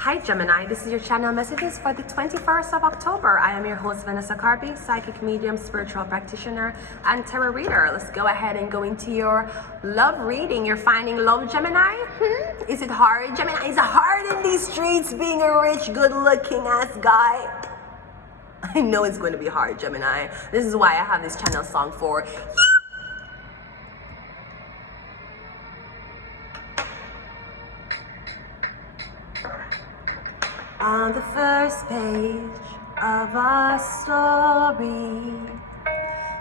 Hi Gemini, this is your channel messages for the 21st of October. I am your host Vanessa Carby, psychic medium, spiritual practitioner, and tarot reader. Let's go ahead and go into your love reading. You're finding love, Gemini? Is it hard, Gemini? Is it hard in these streets being a rich, good-looking ass guy? I know it's going to be hard, Gemini. This is why I have this channel song for you. On the first page of our story,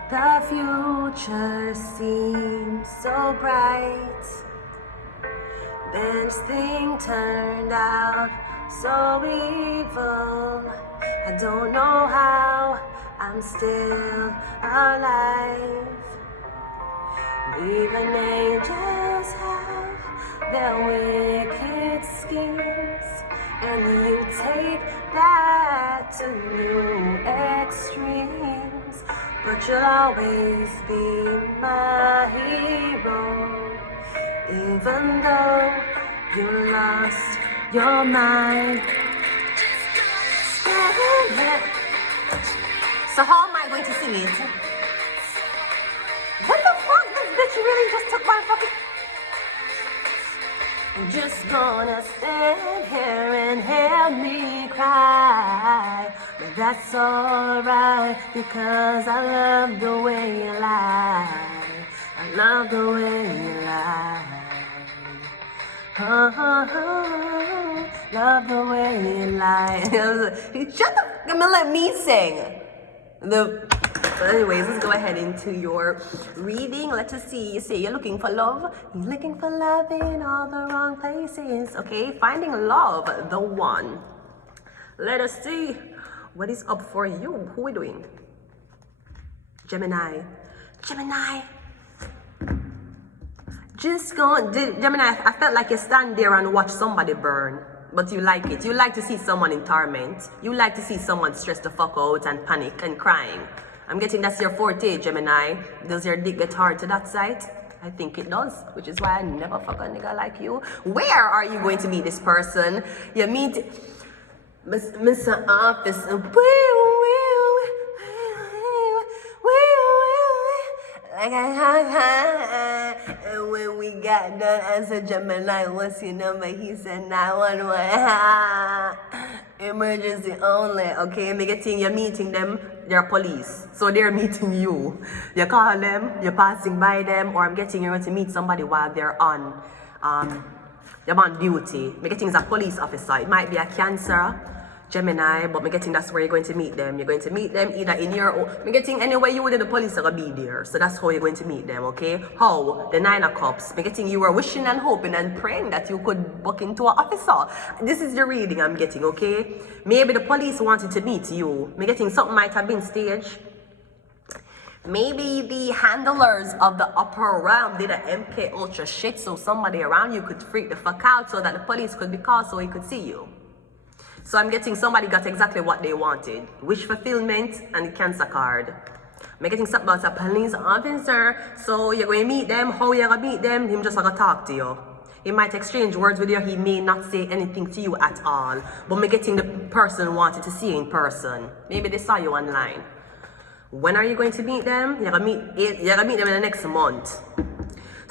the future seems so bright. Then this thing turned out so evil. I don't know how I'm still alive. Even angels have their wicked schemes, and you take that to new extremes. But you'll always be my hero, even though you lost your mind. So how am I going to sing it? What the fuck? This bitch really just took my fucking... I'm just gonna stand here and hear me cry, but that's alright, because I love the way you lie. I love the way you lie. Love the way you lie. Shut the fuck up and let me sing. But anyways, let's go ahead into your reading. Let us see. You say you're looking for love. You're looking for love in all the wrong places. Okay, finding love, the one. Let us see what is up for you. Who are we doing? Gemini. Gemini. Gemini, I felt like you stand there and watch somebody burn. But you like it. You like to see someone in torment. You like to see someone stressed the fuck out and panic and crying. I'm getting that's your forte, Gemini. Does your dick get hard to that side? I think it does, which is why I never fuck a nigga like you. Where are you going to meet this person? You meet Mr. Office. And when we got done as a Gemini, what's your number? He said 911. Emergency only. Okay, you're meeting them, they're police, so they're meeting you. You call them, you're passing by them, or I'm getting you're going to meet somebody while they're on duty. I'm getting as a police officer. It might be a Cancer, Gemini, but I'm getting that's where you're going to meet them. You're going to meet them either in your own. I'm getting anywhere you would, the police are gonna be there. So that's how you're going to meet them, okay? How? The 9 of Cups. I'm getting you were wishing and hoping and praying that you could book into an officer. This is the reading I'm getting, okay? Maybe the police wanted to meet you. I'm getting something might have been staged. Maybe the handlers of the upper realm did an MK Ultra shit so somebody around you could freak the fuck out so that the police could be called so he could see you. So I'm getting somebody got exactly what they wanted. Wish fulfillment and the Cancer card. I'm getting something about a police officer. So you're going to meet them. How you're going to meet them? Him just going to talk to you. He might exchange words with you. He may not say anything to you at all. But I'm getting the person wanted to see you in person. Maybe they saw you online. When are you going to meet them? You're going to meet them in the next month.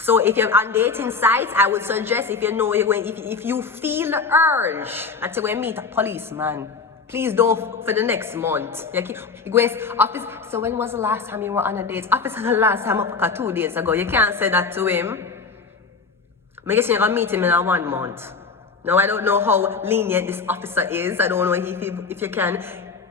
So if you're on dating sites, I would suggest if you know you're going, if you feel the urge that you're going to meet a policeman, please don't for the next month. You're going office. So when was the last time you were on a date? Officer, the last time up 2 days ago. You can't say that to him. I guess you're going to meet him in a 1 month. Now I don't know how lenient this officer is. I don't know if you can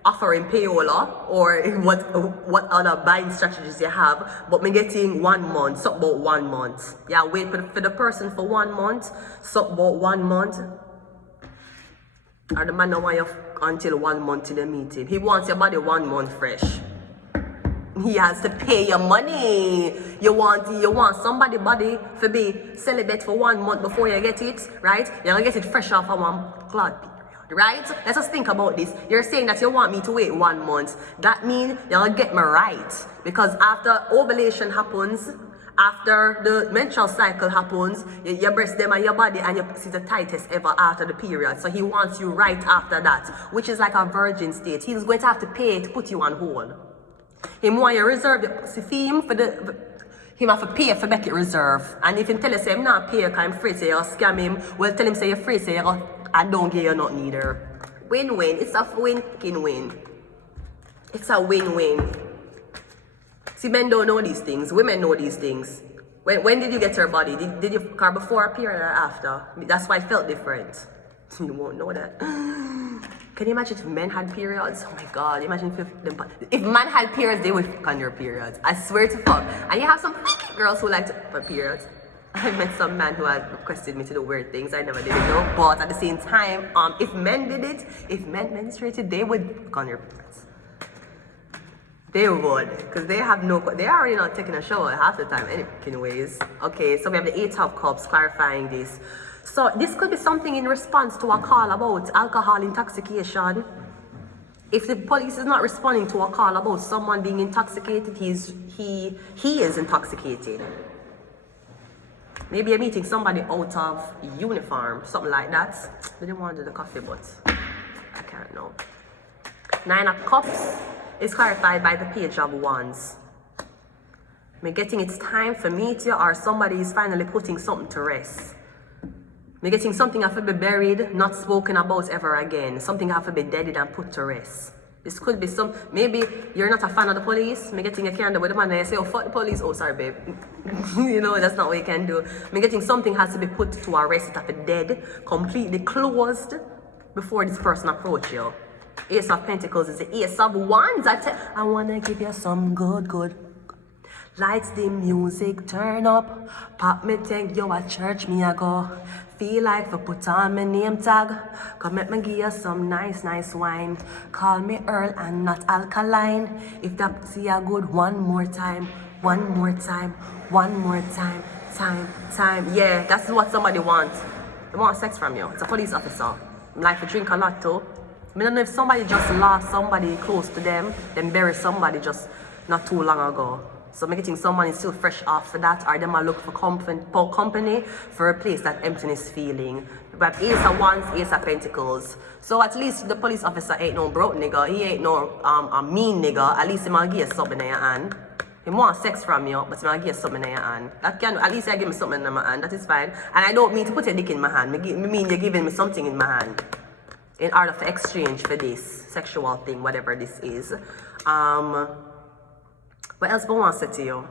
offer him payola or what other buying strategies you have, but me getting 1 month, something about 1 month. Yeah, wait for the person for 1 month, something about 1 month. Or the man don't want you until 1 month to the meeting. He wants your body 1 month fresh. He has to pay your money. You want somebody body to be celibate for 1 month before you get it, right? You're gonna get it fresh off of one cloth. Right? Let's just think about this. You're saying that you want me to wait 1 month. That means you're gonna get me right. Because after ovulation happens, After the menstrual cycle happens, your breast them and your body and your pussy the tightest ever after the period. So he wants you right after that, which is like a virgin state. He's going to have to pay to put you on hold. He want you reserve the pussy for him for the... Him have to pay for make it reserve. And if him tell you say him not pay because I'm free say you scam him, well tell him say you're free say you I don't give you nothing either. Win-win. It's a win-win. It's a win-win. See, men don't know these things. Women know these things. When did you get your body? Did you car before a period or after? That's why it felt different. You won't know that. Can you imagine if men had periods? Oh my God, imagine if men had periods, they would fuck on your periods. I swear to fuck. And you have some girls who like to fuck on periods. I met some man who had requested me to do weird things. I never did it though. But at the same time, if men did it, if men menstruated, they would fuck on your periods. They would, because they have no, they're already not taking a shower half the time anyways. Okay, so we have the 8 of Cups clarifying this. So this could be something in response to a call about alcohol intoxication. If the police is not responding to a call about someone being intoxicated, he is intoxicated. Maybe you're meeting somebody out of uniform, something like that. I didn't want to do the coffee, but I can't know. 9 of Cups is clarified by the Page of Wands. I'm getting it's time for me to, or somebody is finally putting something to rest. I'm getting something have to be buried, not spoken about ever again. Something have to be deaded and put to rest. This could be some, maybe you're not a fan of the police. I'm getting a candle with the man and you say, oh, fuck the police. Oh, sorry, babe. You know, that's not what you can do. I'm getting something has to be put to a rest. It have to be dead, completely closed before this person approach you. Ace of Pentacles is the Ace of Wands. I wanna give you some good. Lights, the music, turn up. Pop me take you at church, me I go. Feel like for put on my name tag. Come let me give you some nice wine. Call me Earl and not alkaline. If that see a good one more time. Time. Yeah, that's what somebody wants. They want sex from you. It's a police officer. Like to drink a lot too. I don't know if somebody just lost somebody close to them, then bury somebody just not too long ago. So I'm getting someone is still fresh off for that, or them are looking for company for replace that emptiness feeling. But Ace of Wands, Ace of Pentacles. So at least the police officer ain't no broke nigga. He ain't no a mean nigga. At least he might give you something in your hand. He want sex from you, but he might give you something in your hand. That can at least I give me something in my hand. That is fine. And I don't mean to put a dick in my hand. I mean you're giving me something in my hand. In order to exchange for this sexual thing, whatever this is. What else do I want to say to you?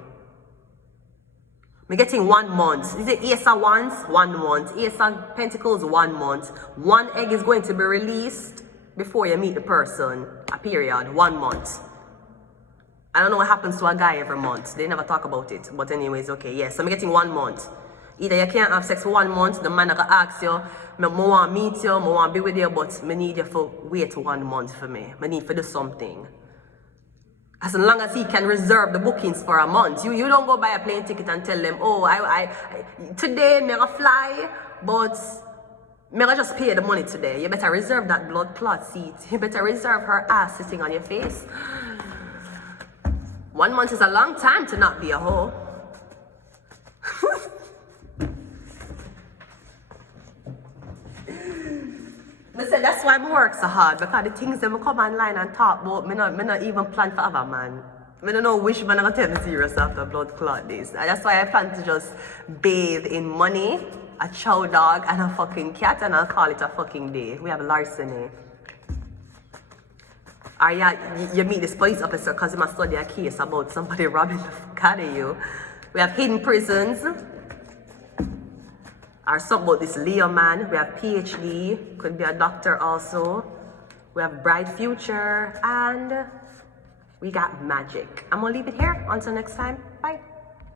I'm getting 1 month. Is it Ace of Wands? 1 month. Ace of Pentacles, 1 month. 1 egg is going to be released before you meet the person. A period. 1 month. I don't know what happens to a guy every month. They never talk about it. But anyways, okay, yes. So I'm getting 1 month. Either you can't have sex for 1 month, the man gonna ask you, I want to meet you, I want to be with you, but I need you for wait 1 month for me. I need to do something. As long as he can reserve the bookings for a month. You don't go buy a plane ticket and tell them, oh, today I'm gonna fly, but I'm gonna just pay the money today. You better reserve that blood clot seat. You better reserve her ass sitting on your face. 1 month is a long time to not be a hoe. I said that's why I work so hard, because the things that I come online and talk about, I not even plan for other man. I don't know which man I'm going to tell me serious after blood clot this. That's why I plan to just bathe in money, a chow dog, and a fucking cat, and I'll call it a fucking day. We have larceny. Or yeah, you meet this police officer because he must study a case about somebody robbing the fuck out of you. We have hidden prisons. Or something about this Leo man. We have PhD, could be a doctor also. We have bright future, and we got magic. I'm gonna leave it here. Until next time, bye.